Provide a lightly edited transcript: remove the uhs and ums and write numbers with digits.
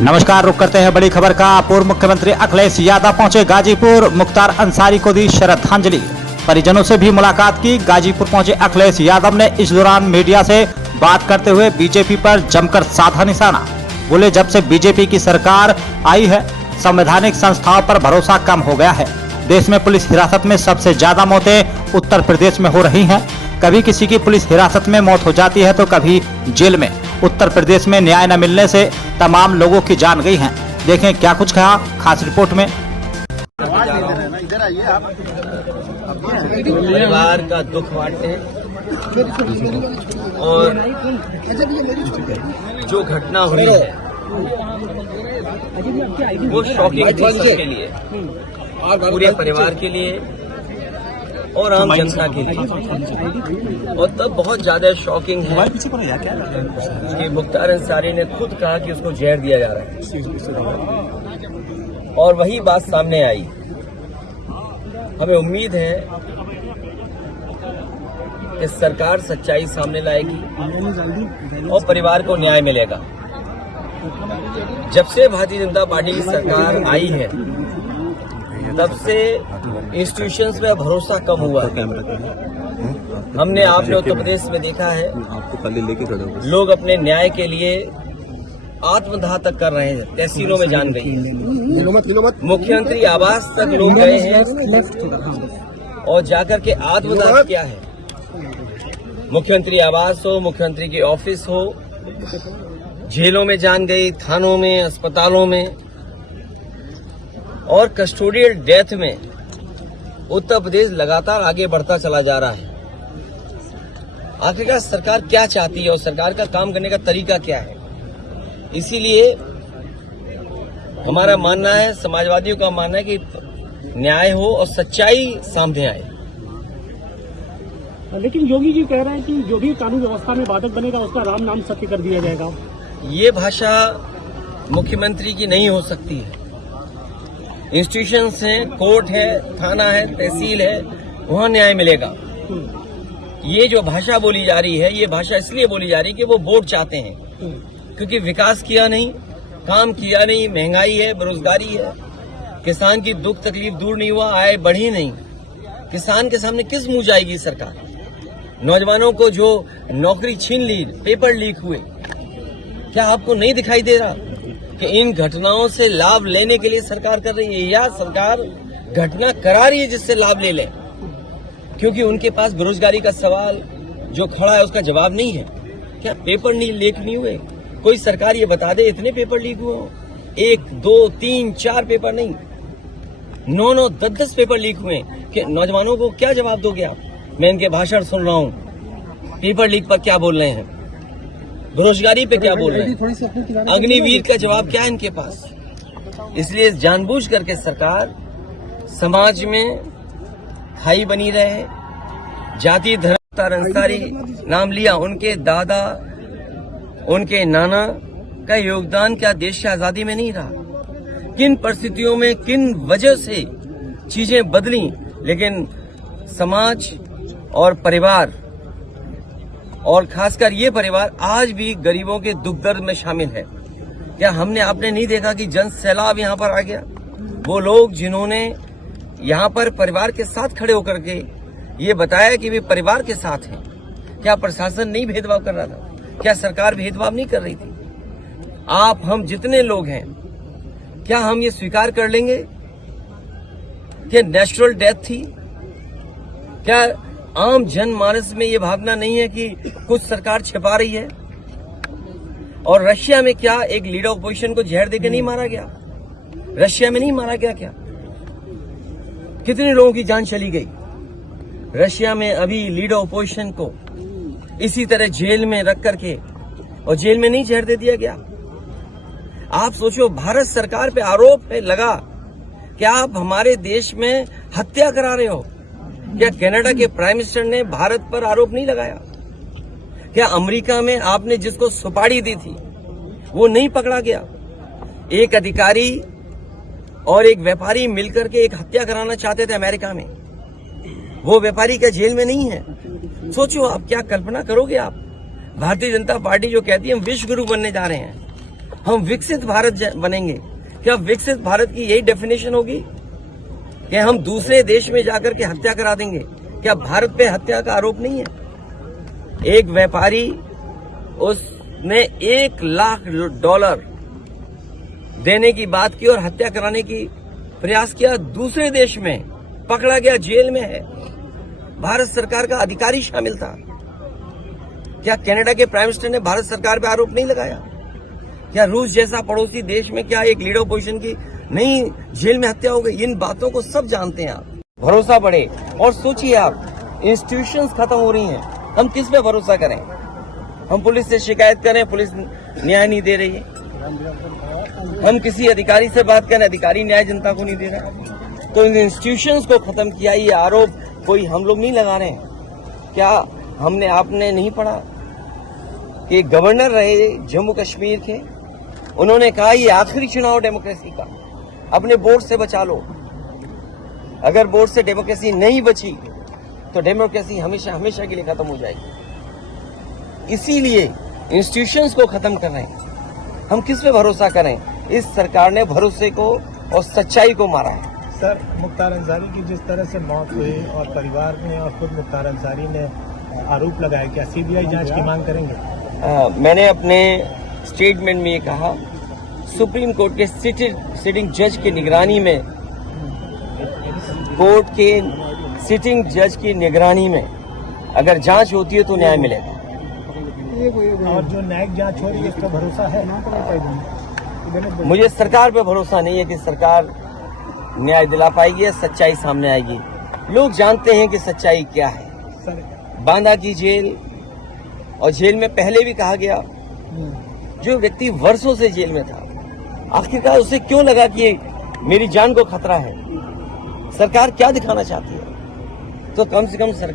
नमस्कार, रुक करते हैं बड़ी खबर का। पूर्व मुख्यमंत्री अखिलेश यादव पहुंचे गाजीपुर, मुख्तार अंसारी को दी श्रद्धांजलि। परिजनों से भी मुलाकात की। गाजीपुर पहुंचे अखिलेश यादव ने इस दौरान मीडिया से बात करते हुए बीजेपी पर जमकर साधा निशाना। बोले, जब से बीजेपी की सरकार आई है संवैधानिक संस्थाओं पर भरोसा कम हो गया है। देश में पुलिस हिरासत में सबसे ज्यादा मौतें उत्तर प्रदेश में हो रही हैं। कभी किसी की पुलिस हिरासत में मौत हो जाती है तो कभी जेल में। उत्तर प्रदेश में न्याय न मिलने से तमाम लोगों की जान गई हैं। देखें क्या कुछ कहा खास रिपोर्ट में। परिवार का दुख बांटते हैं और जो घटना हुई है वो शॉकिंग थी सबके लिए, पूरे परिवार के लिए और आम जनता के लिए। और तब बहुत ज्यादा शॉकिंग है कि मुख्तार अंसारी ने खुद कहा कि उसको जहर दिया जा रहा है और वही बात सामने आई। हमें उम्मीद है कि सरकार सच्चाई सामने लाएगी और परिवार को न्याय मिलेगा। जब से भारतीय जनता पार्टी की सरकार आई है तब से इंस्टीट्यूशंस में भरोसा कम हुआ है। हमने आपने उत्तर प्रदेश में देखा है लोग अपने न्याय के लिए आत्मदाह तक कर रहे हैं, तहसीलों में जान गई है। मुख्यमंत्री आवास तक लोग गए हैं और जाकर के आत्मदाह किया है। मुख्यमंत्री आवास हो, मुख्यमंत्री के ऑफिस हो, जेलों में जान गई, थानों में, अस्पतालों में और कस्टोडियल डेथ में उत्तर प्रदेश लगातार आगे बढ़ता चला जा रहा है। आखिरकार सरकार क्या चाहती है और सरकार का काम करने का तरीका क्या है? इसीलिए हमारा मानना है, समाजवादियों का मानना है कि न्याय हो और सच्चाई सामने आए। लेकिन योगी जी कह रहे हैं कि जो भी कानून व्यवस्था में बाधक बनेगा उसका राम नाम सत्य कर दिया जाएगा। ये भाषा मुख्यमंत्री की नहीं हो सकती है। इंस्टीट्यूशंस हैं, कोर्ट है, थाना है, तहसील है, वहाँ न्याय मिलेगा। ये जो भाषा बोली जा रही है, ये भाषा इसलिए बोली जा रही है कि वो वोट चाहते हैं, क्योंकि विकास किया नहीं, काम किया नहीं, महंगाई है, बेरोजगारी है, किसान की दुख तकलीफ दूर नहीं हुआ, आय बढ़ी नहीं। किसान के सामने किस मुंह जाएगी सरकार? नौजवानों को जो नौकरी छीन ली, पेपर लीक हुए, क्या आपको नहीं दिखाई दे रहा कि इन घटनाओं से लाभ लेने के लिए सरकार कर रही है या सरकार घटना करा रही है जिससे लाभ ले लें? क्योंकि उनके पास बेरोजगारी का सवाल जो खड़ा है उसका जवाब नहीं है। क्या पेपर लीक नहीं हुए? कोई सरकार ये बता दे इतने पेपर लीक हुए हो? 1, 2, 3, 4 पेपर नहीं, 9, 10 पेपर लीक हुए कि नौजवानों को क्या जवाब दोगे आप? मैं इनके भाषण सुन रहा हूँ, पेपर लीक पर क्या बोल रहे हैं, बेरोजगारी पे क्या बोल रहे हैं, अग्निवीर का जवाब क्या है इनके पास? इसलिए जानबूझ करके सरकार समाज में खाई बनी रहे। जाति धर्म अंसारी नाम लिया, उनके दादा उनके नाना का योगदान क्या देश की आजादी में नहीं रहा? किन परिस्थितियों में किन वजह से चीजें बदली, लेकिन समाज और परिवार और खासकर ये परिवार आज भी गरीबों के दुख दर्द में शामिल है। क्या हमने आपने नहीं देखा कि जन सैलाब यहाँ पर आ गया? वो लोग जिन्होंने यहाँ पर परिवार के साथ खड़े होकर के ये बताया कि वे परिवार के साथ हैं। क्या प्रशासन नहीं भेदभाव कर रहा था? क्या सरकार भेदभाव नहीं कर रही थी? आप हम जितने लोग हैं, क्या हम ये स्वीकार कर लेंगे कि नेचुरल डेथ थी? क्या आम जनमानस में ये भावना नहीं है कि कुछ सरकार छिपा रही है? और रशिया में क्या एक लीडर ऑपोजिशन को जहर देकर नहीं मारा गया? रशिया में नहीं मारा गया क्या? कितने लोगों की जान चली गई? रशिया में अभी लीडर ऑपोजिशन को इसी तरह जेल में रख करके और जेल में नहीं जहर दे दिया गया? आप सोचो, भारत सरकार पे आरोप है लगा कि आप हमारे देश में हत्या करा रहे हो। क्या कनाडा के प्राइम मिनिस्टर ने भारत पर आरोप नहीं लगाया? क्या अमेरिका में आपने जिसको सुपारी दी थी वो नहीं पकड़ा गया? एक अधिकारी और एक व्यापारी मिलकर के एक हत्या कराना चाहते थे अमेरिका में, वो व्यापारी क्या जेल में नहीं है? सोचो आप, क्या कल्पना करोगे आप? भारतीय जनता पार्टी जो कहती है हम विश्व गुरु बनने जा रहे हैं, हम विकसित भारत बनेंगे। क्या विकसित भारत की यही डेफिनेशन होगी कि हम दूसरे देश में जाकर के हत्या करा देंगे? क्या भारत पे हत्या का आरोप नहीं है? एक व्यापारी उसने $1,00,000 देने की बात की और हत्या कराने की प्रयास किया, दूसरे देश में पकड़ा गया, जेल में है। भारत सरकार का अधिकारी शामिल था। क्या कनाडा के प्राइम मिनिस्टर ने भारत सरकार पे आरोप नहीं लगाया? क्या रूस जैसा पड़ोसी देश में क्या एक लीडर ऑपोजिशन की नहीं जेल में हत्या हो गई? इन बातों को सब जानते हैं आप। भरोसा बढ़े और सोचिए आप, इंस्टीट्यूशंस खत्म हो रही हैं, हम किस पे भरोसा करें? हम पुलिस से शिकायत करें, पुलिस न्याय नहीं दे रही है। हम किसी अधिकारी से बात करें, अधिकारी न्याय जनता को नहीं दे रहा। तो इन इंस्टीट्यूशंस को खत्म किया, ये आरोप कोई हम लोग नहीं लगा रहे हैं। क्या आपने नहीं पढ़ा कि गवर्नर रहे जम्मू कश्मीर के, उन्होंने कहा ये आखिरी चुनाव डेमोक्रेसी का, अपने वोट से बचा लो। अगर वोट से डेमोक्रेसी नहीं बची तो डेमोक्रेसी हमेशा हमेशा के लिए खत्म हो जाएगी। इसीलिए इंस्टीट्यूशंस को खत्म कर रहे हैं। हम किस पे भरोसा करें? इस सरकार ने भरोसे को और सच्चाई को मारा है। सर, मुख्तार अंसारी की जिस तरह से मौत हुई और परिवार ने और खुद मुख्तार अंसारी ने आरोप लगाया, क्या सीबीआई जांच की मांग करेंगे? मैंने अपने स्टेटमेंट में ये कहा, सुप्रीम कोर्ट के सिटिंग जज की निगरानी में, कोर्ट के सिटिंग जज की निगरानी में अगर जांच होती है तो न्याय मिलेगा। और जो न्यायिक जांच हो रही है उसका भरोसा है? मुझे सरकार पे भरोसा नहीं है कि सरकार न्याय दिला पाएगी या सच्चाई सामने आएगी। लोग जानते हैं कि सच्चाई क्या है। बांदा की जेल, और जेल में पहले भी कहा गया, जो व्यक्ति वर्षों से जेल में था, आखिरकार उसे क्यों लगा कि मेरी जान को खतरा है? सरकार क्या दिखाना चाहती है? तो कम से कम सरकार